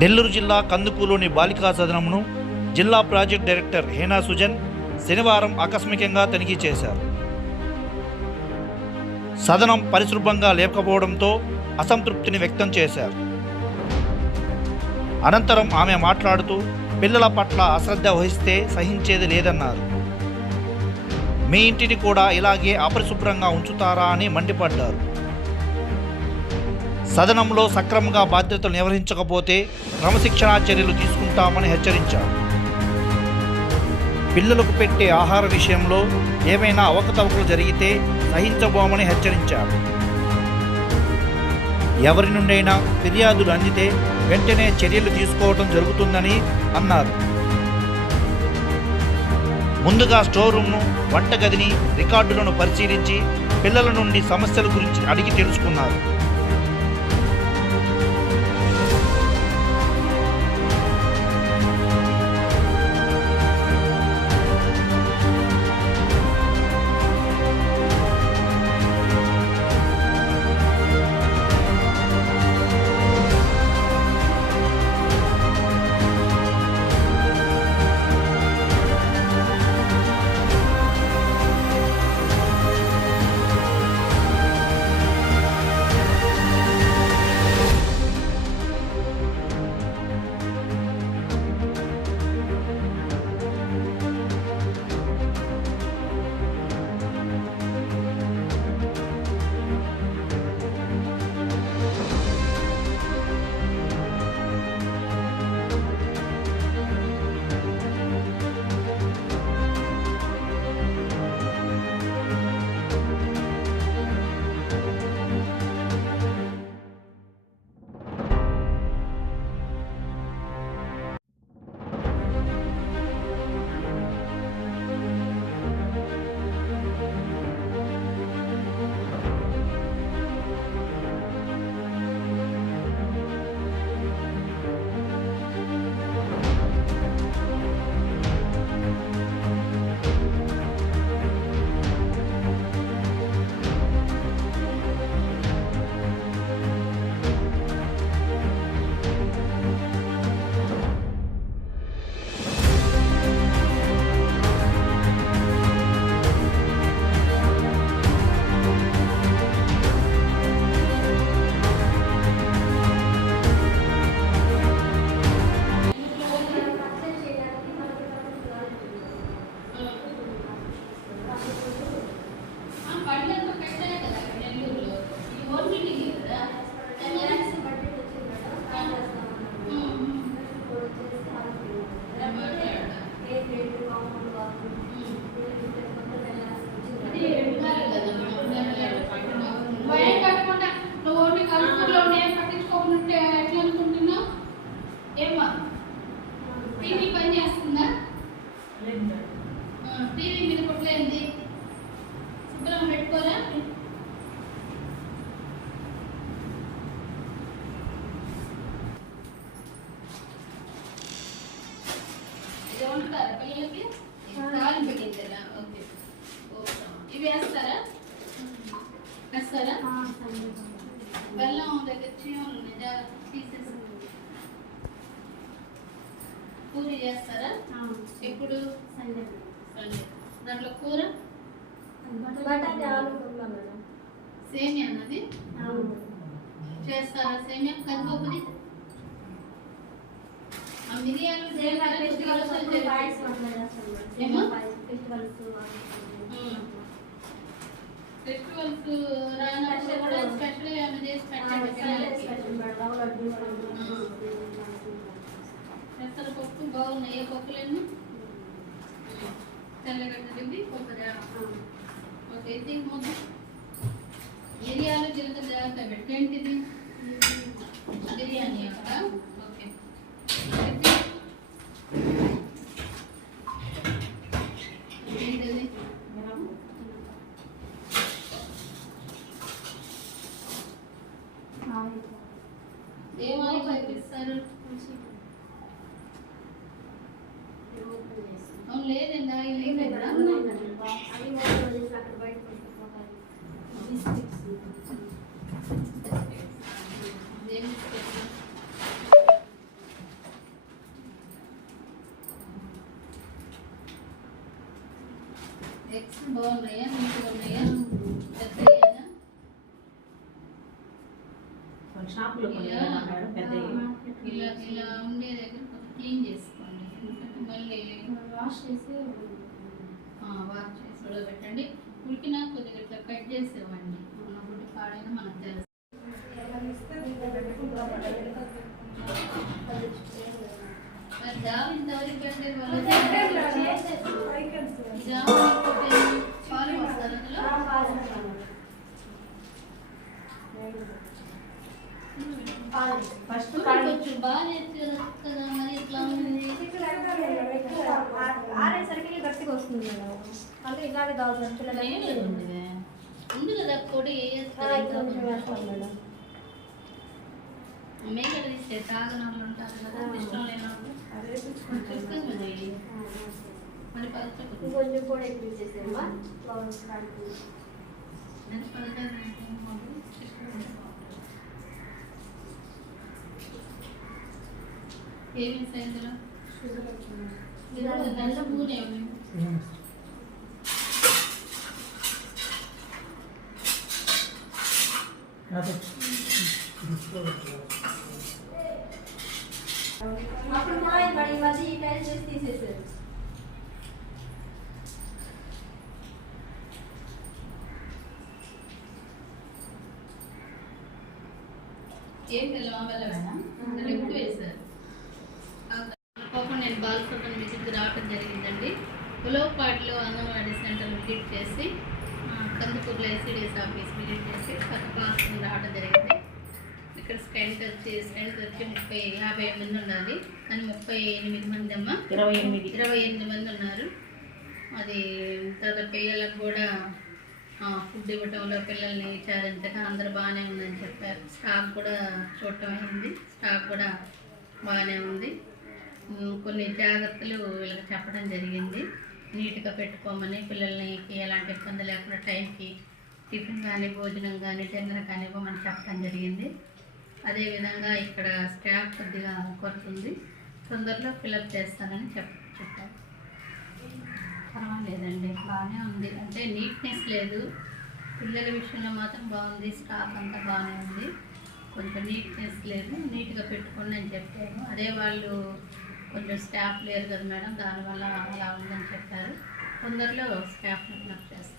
నెల్లూరు జిల్లా కందుకూలోని బాలికా సదనంను జిల్లా project director హేనా Sujan శనివారం ఆకస్మికంగా తనిఖీ చేశారు. సదనం పరిశుభ్రంగా లేకపోవడంతో అసంతృప్తిని వ్యక్తం చేశారు. అనంతరం ఆమె మాట్లాడుతూ పిల్లల పట్ల అశ్రద్ధ వహిస్తే సహించేది లేదన్నారు. మీ ఇంటిని కూడా ఇలాగే అపరిశుభ్రంగా ఉంచుతారా అని మండిపడ్డారు. సదనంలో సక్రమంగా బాధ్యతలు నిర్వహించకపోతే క్రమశిక్షణా చర్యలు తీసుకుంటామని హెచ్చరించారు. పిల్లలకు పెట్టే ఆహార విషయంలో ఏమైనా అవకతవకలు జరిగితే సహించబోమని హెచ్చరించారు. ఎవరి నుండైనా ఫిర్యాదులు అందితే వెంటనే చర్యలు తీసుకోవడం జరుగుతుందని అన్నారు. ముందుగా స్టోర్ రూమ్ను వంటగదిని రికార్డులను పరిశీలించి పిల్లల నుండి సమస్యల గురించి అడిగి తెలుసుకున్నారు. కాలు ఓకే. ఇవి వేస్తారా? వేస్తారా? బెల్లం దగ్గర చీమలు ఉన్నాయి తీసేసి చేస్తారా? ఎప్పుడు? సండే దాంట్లో కూర? సేమియా అన్నది? చేస్తారా? సేమియా? మిరియాలు? ఫెస్టివల్స్ రానప్పుడు కూడా స్పెషల్ ఏమైనా చేసి పెట్టండి పిల్లలకి. పెసరపప్పు బాగున్నాయి. ఏ పప్పులన్నీ? తెల్లగడ్డలు కొబ్బరి ఓకే ఇది ముద్ద మిరియాలు జీలకర్ర జాగ్రత్త పెట్టి ఏమని కనిపిస్తారు అవును లేదండి ఏం లేదా బాగున్నాయా? మీకు ఉన్నాయా? పెద్దయ్యానా షాప్లో వాష్ చేసి వాష్ చేసి ఉడకబెట్టండి. ఉడికినా కొద్దిగా ఇట్లా కట్ చేసి ఇవ్వండి మన గుడ్డి పాడైనా మనకు తెలుసు ఇంతవరకు పెట్టలేదు వాళ్ళు వస్తారు అందులో? ఫస్ట్ బాగా కదా మరి ఇట్లా ఉంది ఆరేసరికి గట్టిగా వస్తుంది అంటే ఇలాగే ఉంది. కదా పొడి కొంచెం కొంచెం. మేడం. మేకలు తీస్తే తాగని వాళ్ళు ఉంటారు కదా ఇష్టం లేని ఇంకొంచెం కూడా ఎక్కువ చేసేమ్మా? ఏమి సైజులో? దాంట్లో పూనే. అప్పుడు కూడా ఈ మధ్య ఈ టైం చేసి తీసేసారు ఏం తెల్లవా వెళ్ళవేనా? అందులో ఎక్కువ వేశారు. నేను విజిట్కి రావడం జరిగిందండి ఉలవపాటిలో అంగన్వాడీ సెంటర్ విజిట్ చేసి కందుకూరులో ఎస్సీడీఎస్ ఆఫీస్ విజిట్ చేసి పక్కపాసం రావడం జరిగింది. ఇక్కడ స్ట్రెంత్ వచ్చి స్ట్రెంత్ వచ్చి ముప్పై యాభై మంది ఉండాలి. కానీ ముప్పై ఎనిమిది మంది అమ్మ. ఇరవై ఎనిమిది. ఇరవై ఎనిమిది మంది ఉన్నారు. అది తర్వాత పిల్లలకు కూడా ఫుడ్ ఇవ్వటంలో పిల్లల్ని విచారించగా అందరూ బాగానే ఉందని చెప్పారు. స్టాక్ కూడా చూడటం అయింది. స్టాక్ కూడా బాగానే ఉంది. కొన్ని జాగ్రత్తలు వీళ్ళకి చెప్పడం జరిగింది. నీట్గా పెట్టుకోమని పిల్లలకి ఎలాంటి ఇబ్బంది లేకుండా టైంకి టిఫిన్ కానీ భోజనం కానీ డిన్నర్ కానీ ఇవ్వమని చెప్పడం జరిగింది. అదేవిధంగా ఇక్కడ స్టాఫ్ కొద్దిగా కొరత ఉంది తొందరలో ఫిలప్ చేస్తానని చెప్ చెప్పారు. పర్వాలేదండి బాగానే ఉంది. అంటే నీట్నెస్ లేదు. పిల్లల విషయంలో మాత్రం బాగుంది. స్టాఫ్ అంతా బాగానే ఉంది. కొంచెం నీట్నెస్ లేదు. నీట్గా పెట్టుకోండి అని చెప్పాను అదే వాళ్ళు కొంచెం స్టాఫ్ లేరు కదా మేడం దానివల్ల అలా ఉందని చెప్పారు. తొందరలో నాకు చేస్తారు